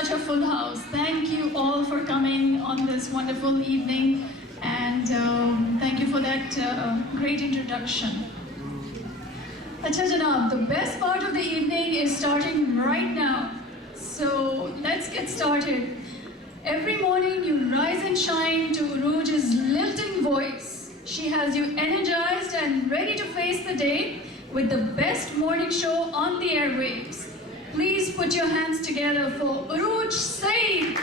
such a full house. Thank you all for coming on this wonderful evening, and thank you for that great introduction. Acha Janab, the best part of the evening is starting right now. So let's get started. Every morning you rise and shine to Urooj's lilting voice. She has you energized and ready to face the day with the best morning show on the airwaves. Please put your hands together for Urooj Saeed.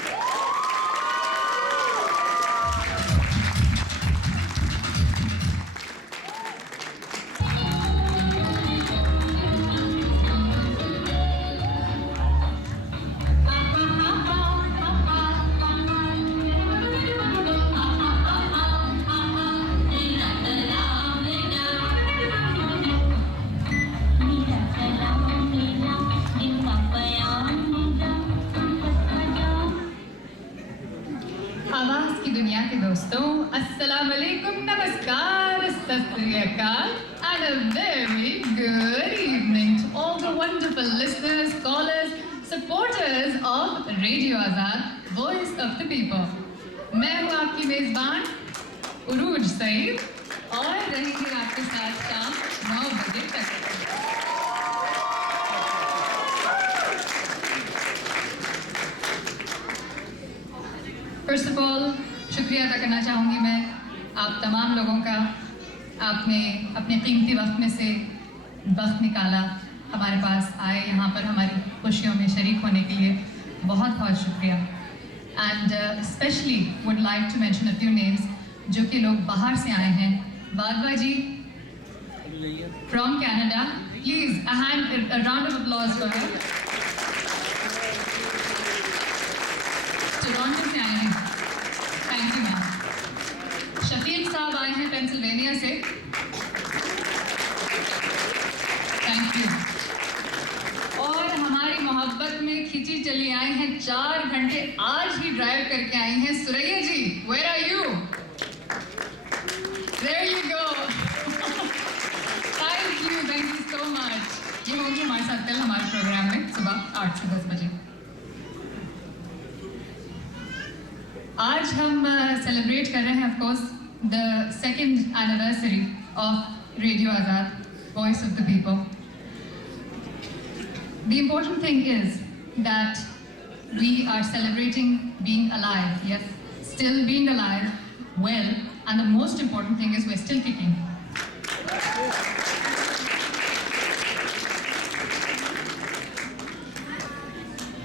आवाज की दुनिया के दोस्तों, अस्सलाम वालेकुम, नमस्कार, सत श्री अकाल, and a very good evening to all the wonderful listeners, callers, supporters of Radio Azad, Voice of the People. मैं हूँ आपकी मेजबान उरूज सईद और रहेंगे आपके साथ शाम 9 बजे तक। फर्स्ट ऑफ ऑल शुक्रिया अदा करना चाहूँगी मैं आप तमाम लोगों का, आपने अपने कीमती वक्त में से वक्त निकाला, हमारे पास आए, यहाँ पर हमारी खुशियों में शरीक होने के लिए बहुत बहुत शुक्रिया। And specially would like to mention a few names जो कि लोग बाहर से आए हैं। Wadhwa ji from Canada, please a round of applause for her. Toronto से आए हैं, थैंक यू मैम। शफीक साहब आए हैं पेंसिल्वेनिया से, थैंक यू। और हमारी मोहब्बत में खिंची चली आए हैं, 4 घंटे आज ही ड्राइव करके आई हैं, Suraiya ji, where are you? There you go, thank you so much. ये होंगी हमारे साथ कल हमारे प्रोग्राम में सुबह 8 से 10 बजे। आज हम सेलिब्रेट कर रहे हैं of course the 2nd anniversary of radio Azad, voice of the people. The important thing is that we are celebrating being alive, yes, still being alive, well, and the most important thing is we are still kicking.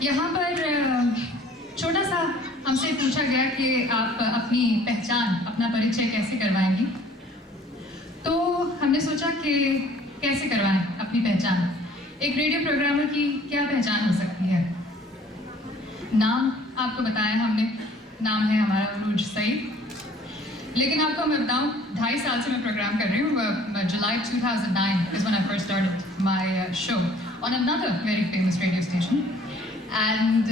यहाँ पर छोटा सा हमसे पूछा गया कि आप अपनी पहचान, अपना परिचय कैसे करवाएंगी, तो हमने सोचा कि कैसे करवाएं अपनी पहचान। एक रेडियो प्रोग्रामर की क्या पहचान हो सकती है? नाम आपको बताया हमने, नाम है हमारा उरूज सईद। लेकिन आपको मैं बताऊं, 2.5 साल से मैं प्रोग्राम कर रही हूँ। जुलाई 2009 is when I first started my show on another very famous radio station, and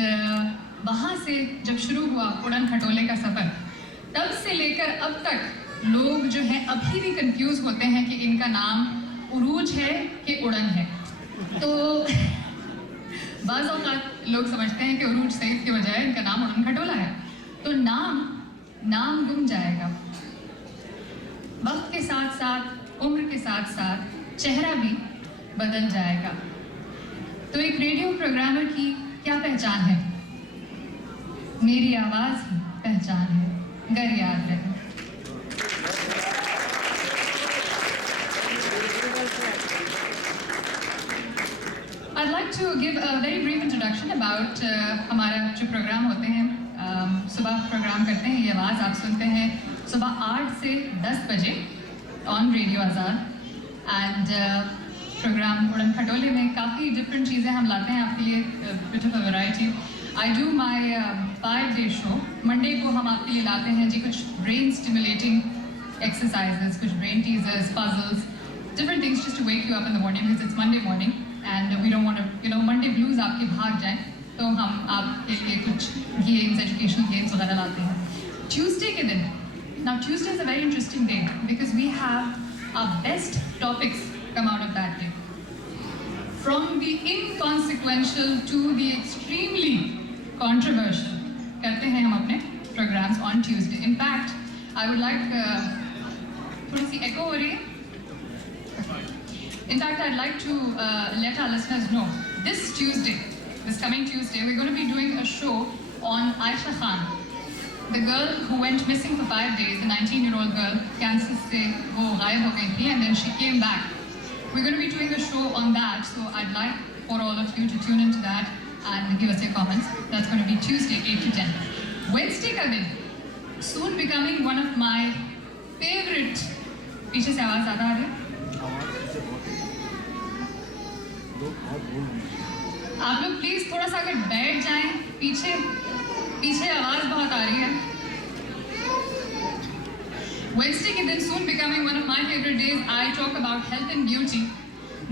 वहाँ से जब शुरू हुआ उड़न खटोले का सफ़र, तब से लेकर अब तक लोग जो हैं अभी भी कंफ्यूज होते हैं कि इनका नाम उरूज है कि उड़न है। तो बाज़ औक़ात लोग समझते हैं कि उरूज सईद की बजाय इनका नाम उड़न खटोला है, तो नाम गुम जाएगा। वक्त के साथ साथ, उम्र के साथ साथ चेहरा भी बदल जाएगा। तो एक रेडियो प्रोग्रामर की क्या पहचान है? मेरी आवाज़ ही पहचान है, गर याद रहे। I'd like to give a very brief introduction about हमारा जो प्रोग्राम होते हैं, सुबह प्रोग्राम करते हैं, ये आवाज़ आप सुनते हैं सुबह 8 से 10 बजे on radio Azad. And program उड़न खटोले में काफ़ी डिफरेंट चीज़ें हम लाते हैं आपके लिए, bit of a variety. I do my 5-day show. Monday को हम आपके लिए लाते हैं जी कुछ brain stimulating exercises, कुछ brain teasers, puzzles, different things just to wake you up in the morning because it's Monday morning and we don't want to, Monday blues आपके भाग जाएं, तो हम आपके लिए कुछ games, educational games वगैरह लाते हैं। Tuesday के दिन, now Tuesday is a very interesting day because we have our best topics come out of that day. From the inconsequential to the extremely controversial करते हैं हम अपने programmes on Tuesday. In fact I would like, थोड़ी सी एको हो रही है. In fact, I'd like to let our listeners know, this Tuesday, this coming Tuesday, we're going to be doing a show on Aisha Khan, the girl who went missing for 5 days, the 19-year-old girl, cancer se wo gayab ho gayi thi, and then she came back. We're going to be doing a show on that, so I'd like for all of you to tune into that and give us your comments. That's going to be Tuesday, 8 to 10. Wednesday ka din, soon becoming one of my favorite. पीछे से आवाज़ ज़्यादा आ रही है. आप लोग please थोड़ा सा अगर बैठ जाएं, पीछे पीछे आवाज बहुत आ रही है. वेडनेसडे के दिन soon becoming one of my favorite days, I talk about health and beauty.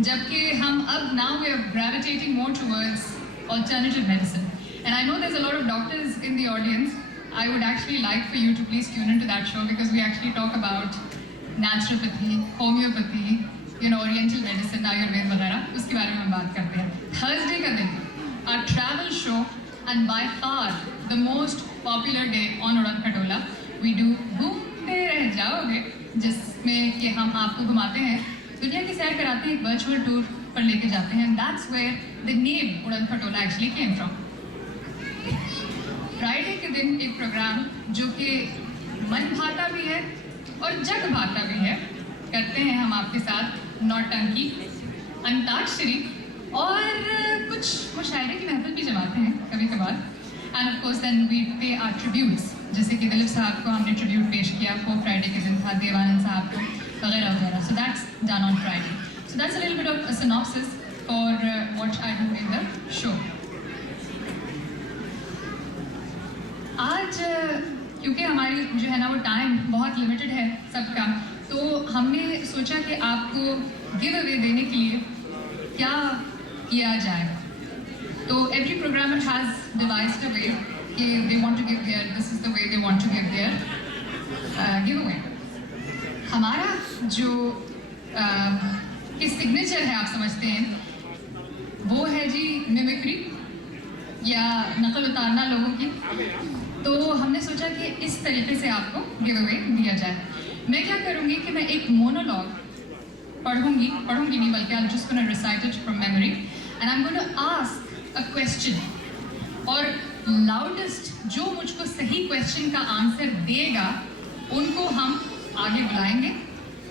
जबकि हम अब now we are gravitating more towards alternative medicine. And I know there's a lot of doctors in the audience. I would actually like for you to please tune into that show because we actually talk about naturopathy, homeopathy, oriental medicine, Ayurveda वगैरह, उसके बारे में हम बात करते हैं. Thursday का दिन our travel show and by far the most popular day on उड़न खटोला, we do घूमते रह जाओगे, जिसमें कि हम आपको घुमाते हैं, दुनिया की सैर कराते हैं, एक वर्चुअल टूर पर लेके जाते हैं. That's where the name उड़न खटोला actually came from. फ्राइडे के दिन एक प्रोग्राम जो कि मन भाता भी है और जग भाता भी है, करते हैं हम आपके साथ नौटंकी, अंताक्षरी और कुछ मुशायरे की महफिल भी जमाते हैं कभी कभार. And of course then we pay our tributes, जैसे कि दिलीप साहब को हमने ट्रिब्यूट पेश किया, वो फ्राइडे के दिन था, देवानंद साहब को, वगैरह वगैरह. So that's done on Friday. So that's a little bit of a synopsis for what I do in the show. आज क्योंकि हमारी जो है ना वो टाइम बहुत लिमिटेड है सबका, तो हमने सोचा कि आपको गिव अवे देने के लिए क्या किया जाए. तो every programmer has devised a way कि they want to give their, this is the way they want to give their give away. हमारा जो सिग्नेचर है, आप समझते हैं, वो है जी मिमिक्री या नकल उतारना लोगों की. तो हमने सोचा कि इस तरीके से आपको गिव अवे दिया जाए. मैं क्या करूँगी कि मैं एक मोनोलॉग पढ़ूंगी नहीं बल्कि I am just gonna recite it from memory and I am gonna ask a question, और लाउडेस्ट जो मुझको सही क्वेश्चन का आंसर देगा उनको हम आगे बुलाएंगे,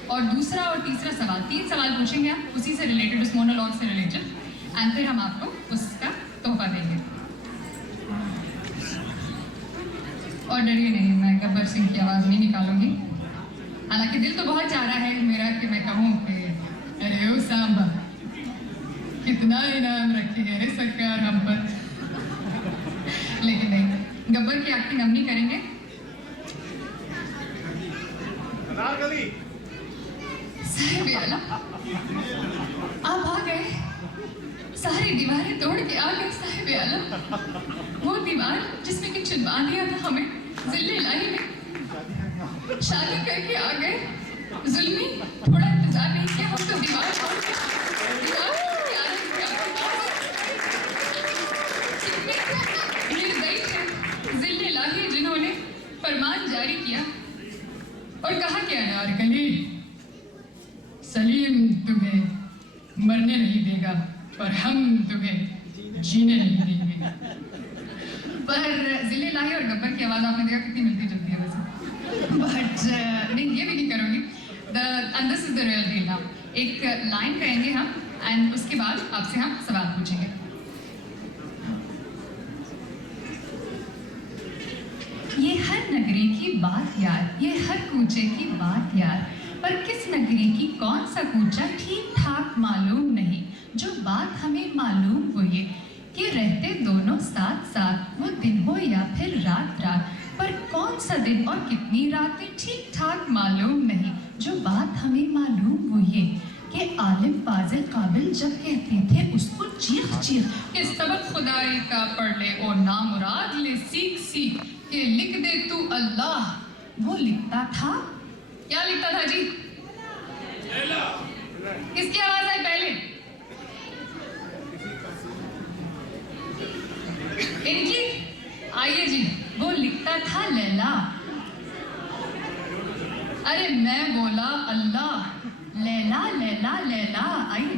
और दूसरा और तीसरा सवाल, 3 सवाल पूछेंगे आप उसी से रिलेटेड, उस मोनोलॉग से रिलेटेड, एंड फिर हम आपको उसका तोहफा देंगे. और डरिए नहीं, मैं गब्बर सिंह की आवाज़ नहीं निकालूंगी. हालांकि दिल तो बहुत चाह रहा है मेरा कि मैं कहूँ कि अरे ओ सांबा, कितना इनाम रखी है रे सरकार हम पर. लेकिन नहीं, गब्बर की एक्टिंग हम नहीं करेंगे. सारे आला आप आ गए, सारी दीवारें तोड़ के आ गए साहिब आला. वो दीवार जिसमें कि चुनवा दिया था हमें जिले लाई में, शादी करके आ गए. जुल्मी थोड़ा इंतजार नहीं किया, हम तो दीवार तोड़ के निर्दयी थे जिले लाही जिन्होंने फरमान जारी किया और कहा कि अनारकली, सलीम तुम्हें मरने नहीं देगा पर हम तुम्हें जीने नहीं देंगे. पर जिले लाही और गब्बर की आवाज़ आपने देखा कितनी मिलती जुलती है वैसे. बट नहीं, ये भी नहीं करूँगी. And this is the real deal. Now एक लाइन कहेंगे हम एंड उसके बाद आपसे हम सवाल पूछेंगे. ये हर नगरी की बात यार, ये हर कूचे की बात यार, पर किस नगरी की कौन सा कूचा ठीक ठाक मालूम नहीं. जो बात हमें मालूम वो ये कि रहते दोनों साथ साथ, वो दिन हो या फिर रात रात, पर कौन सा दिन और कितनी रातें ठीक ठाक मालूम नहीं. जो बात हमें मालूम वो ये कि आलिम फाजिल काबिल जब कहते थे उसको चीख चीख कि सबक खुदाई का पढ़ ले और नामुराद ले सीख सीख कि लिख दे तू अल्लाह. वो लिखता था, क्या लिखता था जी? किसकी आवाज आई पहले? इनकी. अरे मैं बोला अल्लाह, लैला लैला लैला आई।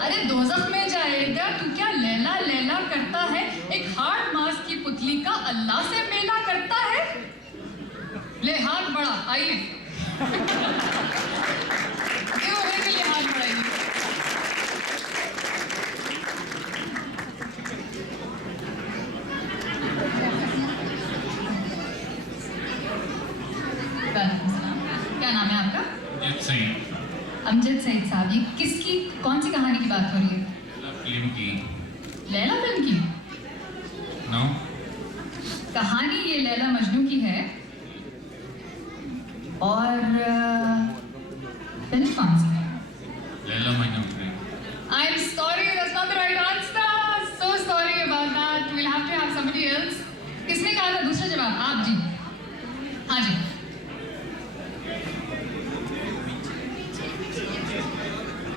अरे दोज़ख में जाएगा तू क्या लैला लैला करता है, एक हार्ड मास की पुतली का अल्लाह से मेला करता है। ले हाथ बढ़ा, आइए। क्यों है के लिए हाथ बढ़ाइए। क्या नाम है आपका? अमजद सईद साहब, ये किसकी कौन सी कहानी की बात हो रही है? फिल्म की। लैला फिल्म की? नो। कहानी ये लैला मजनू की है और फिल्म कौन सी है? लैला मजनू की। I'm sorry, that's not the right answer. So sorry about that. We'll have to have somebody else. किसने कहा था दूसरा जवाब? आप जी। हाँ जी।